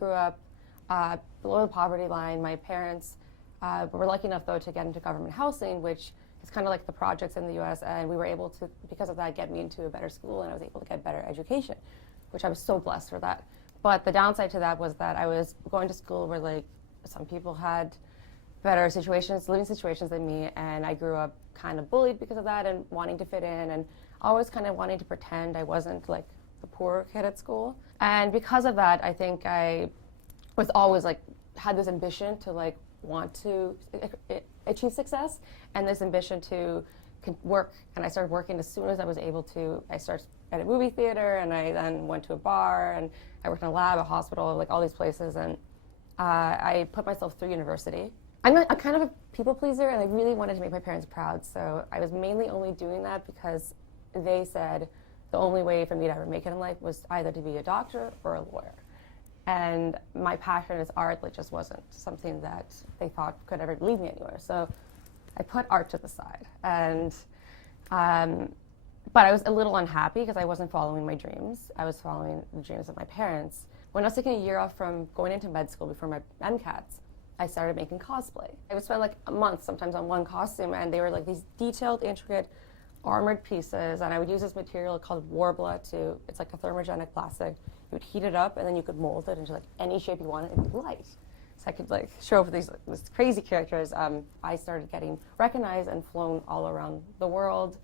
Grew up below the poverty line. My parents were lucky enough, though, to get into government housing, which is kind of like the projects in the U.S., and we were able to, because of that, get me into a better school, and I was able to get better education, which I was so blessed for that. But the downside to that was that I was going to school where, like, some people had better situations, living situations than me, and I grew up kind of bullied because of that and wanting to fit in and always kind of wanting to pretend I wasn't, like, the poor kid at school. And because of that, I think I was always, like, had this ambition to, like, want to achieve success and this ambition to work. And I started working as soon as I was able to. I started at a movie theater, and I then went to a bar, and I worked in a lab, a hospital, like all these places, and I put myself through university. I'm kind of a people pleaser, and I really wanted to make my parents proud, so I was mainly only doing that because they said the only way for me to ever make it in life was either to be a doctor or a lawyer. And my passion is art, like, just wasn't something that they thought could ever lead me anywhere. So I put art to the side. And, but I was a little unhappy because I wasn't following my dreams. I was following the dreams of my parents. When I was taking a year off from going into med school before my MCATs, I started making cosplay. I would spend like a month sometimes on one costume, and they were like these detailed, intricate, armored pieces, and I would use this material called Warbla it's like a thermogenic plastic. You would heat it up, and then you could mold it into like any shape you wanted. It'd be light. So I could like show up these crazy characters. I started getting recognized and flown all around the world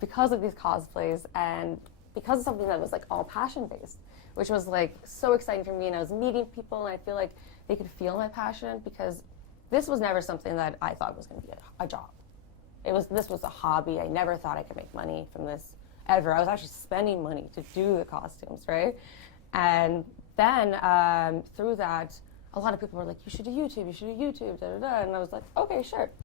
because of these cosplays and because of something that was like all passion-based, which was like so exciting for me. And I was meeting people, and I feel like they could feel my passion because this was never something that I thought was going to be a job. This was a hobby. I never thought I could make money from this ever. I was actually spending money to do the costumes, right? And then through that, a lot of people were like, you should do YouTube, da, da, da. And I was like, okay, sure.